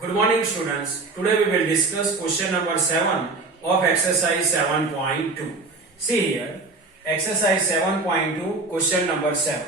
Good morning students. Today we will discuss question number 7 of exercise 7.2. See here, exercise 7.2 question number 7.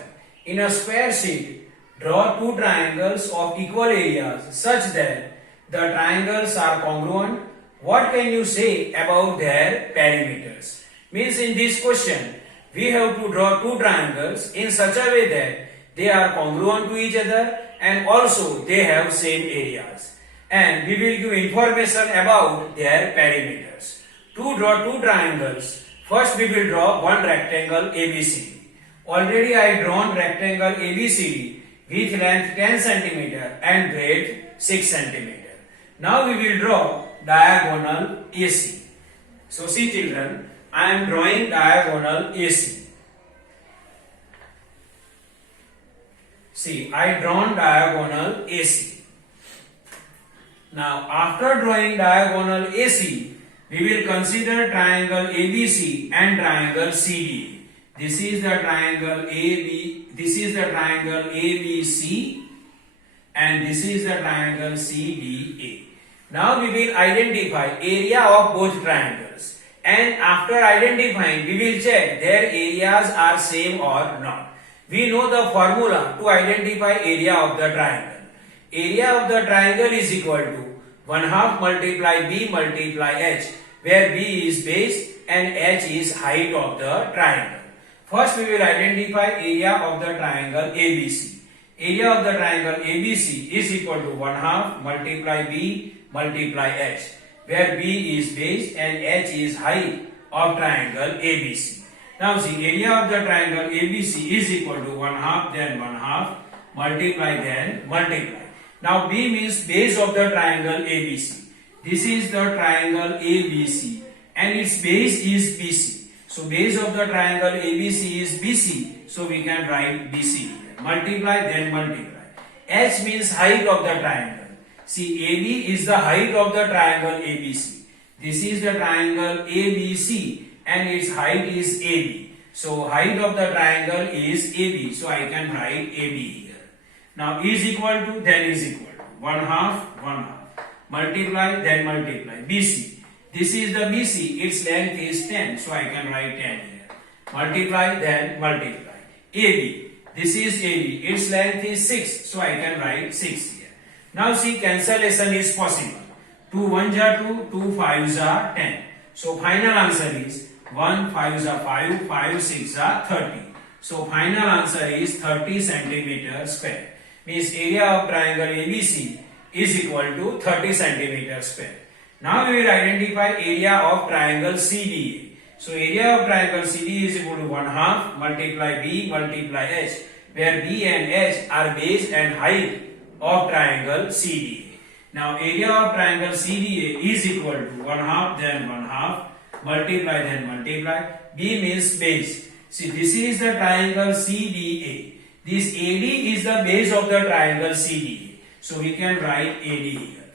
In a square sheet, draw two triangles of equal areas such that the triangles are congruent. What can you say about their perimeters? Means in this question, we have to draw two triangles in such a way that they are congruent to each other and also they have same areas. And we will give information about their perimeters. To draw two triangles, first we will draw one rectangle ABCD. Already I drawn rectangle ABCD with length 10 cm and breadth 6 cm. Now we will draw diagonal AC. So see children, I am drawing diagonal AC. See, I drawn diagonal AC. Now, after drawing diagonal AC, we will consider triangle ABC and triangle CDA. This is the triangle ABC, and this is the triangle CDA. Now we will identify area of both triangles, and after identifying, we will check their areas are same or not. We know the formula to identify area of the triangle. Area of the triangle is equal to 1/2 multiply B multiply H, where B is base and H is height of the triangle. First we will identify area of the triangle ABC. Area of the triangle ABC is equal to 1/2 multiply B multiply H, where B is base and H is height of triangle ABC. Now see, area of the triangle ABC is equal to 1/2 then 1/2 multiply then multiply. Now B means base of the triangle ABC. This is the triangle ABC and its base is BC. So base of the triangle ABC is BC. So we can write BC. Multiply then multiply. H means height of the triangle. See, AB is the height of the triangle ABC. This is the triangle ABC and its height is AB. So height of the triangle is AB. So I can write AB here. Now is equal to then is equal to 1/2 multiply then multiply BC. This is the BC, its length is 10, so I can write 10 here. Multiply then multiply. AB, this is AB, its length is 6, so I can write 6 here. Now see, cancellation is possible. 2 1s are 2, 2 5s are 10. So final answer is 1 5s are 5, 5 6s are 30. So final answer is 30 centimeter square. Means area of triangle ABC is equal to 30 centimeter square. Now we will identify area of triangle CDA. So area of triangle CDA is equal to 1/2 multiply B multiply H, where B and H are base and height of triangle CDA. Now area of triangle CDA is equal to 1/2 then 1/2 multiply then multiply. B means base. See, this is the triangle CDA. This AD is the base of the triangle CDA. So we can write AD here.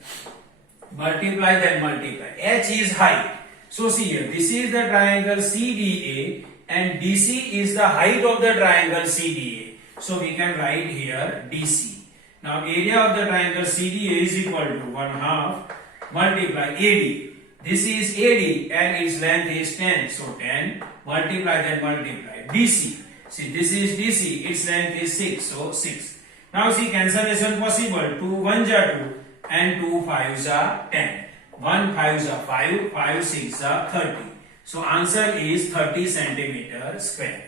Multiply then multiply. H is height. So see here, this is the triangle CDA and DC is the height of the triangle CDA. So we can write here DC. Now area of the triangle CDA is equal to 1/2 multiply AD. This is AD and its length is 10. So 10 multiply then multiply. DC. See, this is DC, its length is 6, so 6. Now see, cancellation possible. 2 1s are 2 and 2 5s are 10. 1 5s are 5, 5 6s are 30. So answer is 30 centimeter square.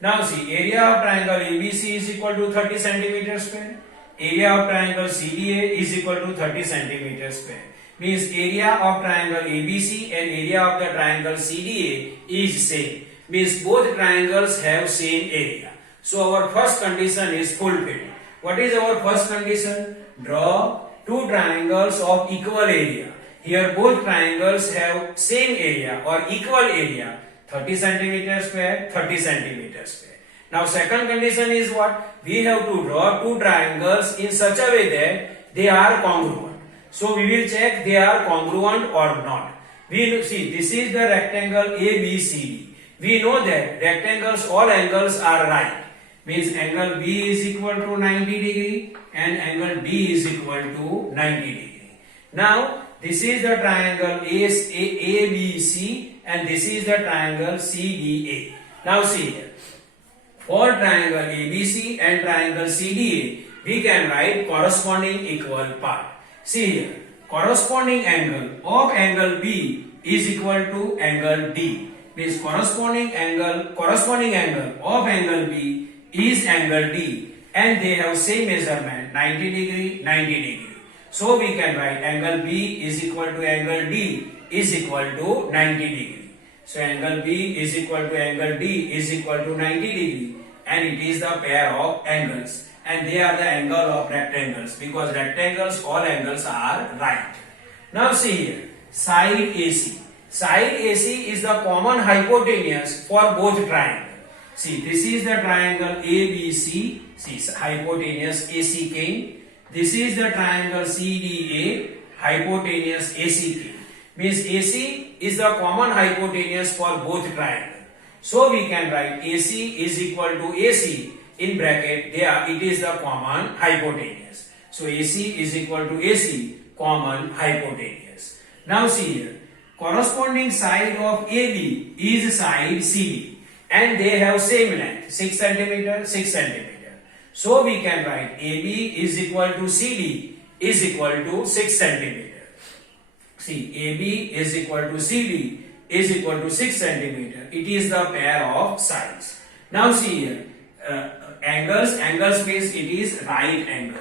Now see, area of triangle ABC is equal to 30 centimeter square. Area of triangle CDA is equal to 30 centimeter square. Means area of triangle ABC and area of the triangle CDA is same. Means both triangles have same area. So our first condition is fulfilled. What is our first condition? Draw two triangles of equal area. Here both triangles have same area or equal area, 30 centimeter square, 30 centimeter square. Now second condition is what? We have to draw two triangles in such a way that they are congruent. So we will check they are congruent or not. We see, this is the rectangle ABCD. We know that rectangles, all angles are right. Means angle B is equal to 90 degree and angle D is equal to 90 degree. Now this is the triangle ABC and this is the triangle CDA. Now see here. For triangle ABC and triangle CDA, we can write corresponding equal part. See here, corresponding angle of angle B is equal to angle D. Means corresponding angle of angle B is angle D, and they have same measurement 90 degree, 90 degree. So we can write angle B is equal to angle D is equal to 90 degree. So angle B is equal to angle D is equal to 90 degree, and it is the pair of angles, and they are the angle of rectangles, because rectangles, all angles are right. Now see here, side AC. Side AC is the common hypotenuse for both triangles. See, this is the triangle ABC. See, hypotenuse AC came. This is the triangle CDA, hypotenuse AC came. Means AC is the common hypotenuse for both triangles. So we can write AC is equal to AC in bracket. There it is the common hypotenuse. So AC is equal to AC, common hypotenuse. Now see here, corresponding side of AB is side CD, and they have same length, 6 cm, 6 cm. So we can write AB is equal to CD is equal to 6 cm. See, AB is equal to CD is equal to 6 cm. It is the pair of sides. Now see here, angles means it is right angle.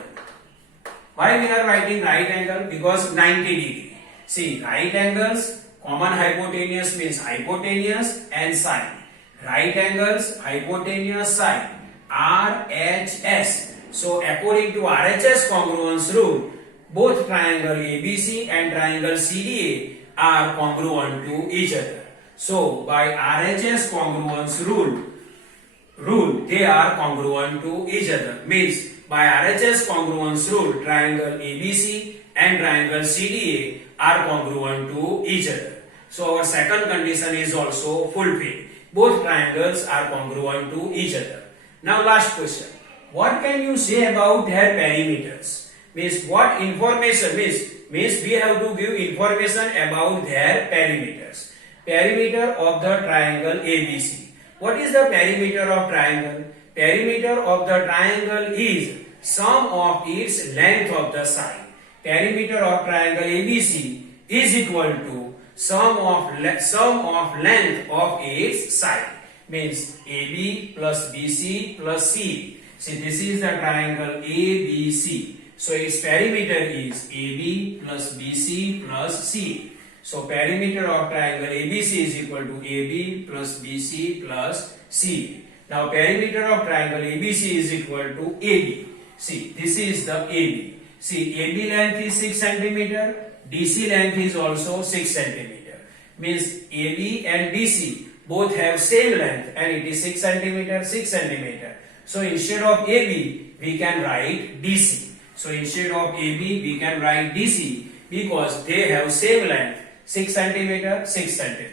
Why we are writing right angle? Because 90 degree. See, right angles, common hypotenuse means hypotenuse and side. Right angles, hypotenuse, side. RHS. So according to RHS congruence rule, both triangle ABC and triangle CDA are congruent to each other. So by RHS congruence rule they are congruent to each other. Means by RHS congruence rule, triangle ABC and triangle CDA are congruent to each other. So our second condition is also fulfilled. Both triangles are congruent to each other. Now last question. What can you say about their perimeters? Means what information means we have to give information about their perimeters. Perimeter of the triangle ABC. What is the perimeter of triangle? Perimeter of the triangle is sum of its length of the side. Perimeter of triangle ABC is equal to sum of length of its side. Means AB plus BC plus C. See, this is the triangle ABC. So its perimeter is AB plus BC plus C. So perimeter of triangle ABC is equal to AB plus BC plus C. Now perimeter of triangle ABC is equal to AB. See, this is the AB. See, AB length is 6 cm, DC length is also 6 cm. Means AB and BC both have same length, and it is 6 cm, 6 cm. So instead of AB, we can write DC. So instead of AB, we can write DC because they have same length, 6 cm, 6 cm.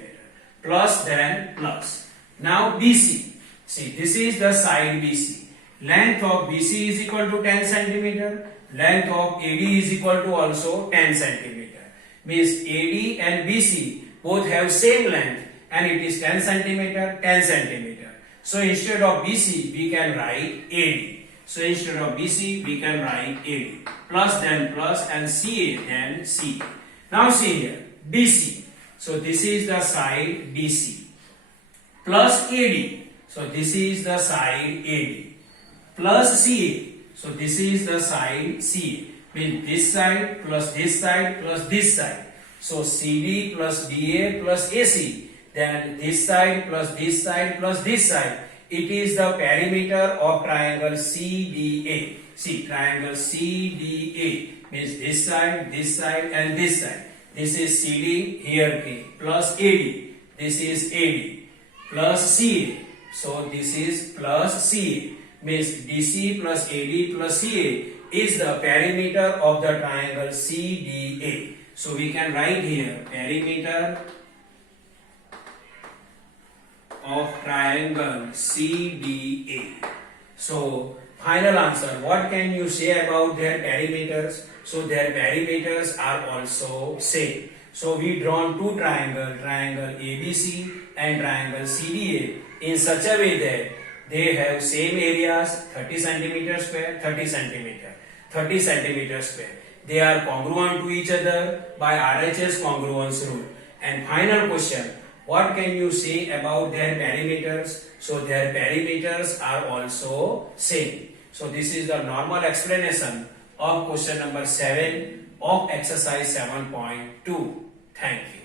Plus then plus. Now BC. See, this is the side BC. Length of BC is equal to 10 cm. Length of AD is equal to also 10 cm. Means AD and BC both have same length, and it is 10 cm, 10 cm. So instead of BC, we can write AD. So instead of BC, we can write AD. Plus then plus and CA then CA. Now see here, BC. So this is the side BC. Plus AD. So this is the side AD. Plus CA. So this is the side CA. Means this side plus this side plus this side. So CD plus DA plus AC. Then this side plus this side plus this side. It is the perimeter of triangle CDA. See, triangle CDA means this side and this side. This is CD, here K, plus AD. This is AD plus CA. So this is plus CA. Means DC plus AD plus CA is the perimeter of the triangle CDA. So we can write here perimeter of triangle CDA. So, final answer. What can you say about their perimeters? So, their perimeters are also same. So, we drawn two triangle ABC and triangle CBA in such a way that they have same areas 30 centimeter square, 30 centimeter, 30 centimeter square. They are congruent to each other by RHS congruence rule. And final question. What can you say about their perimeters? So their perimeters are also same. So this is the normal explanation of question number 7 of exercise 7.2. Thank you.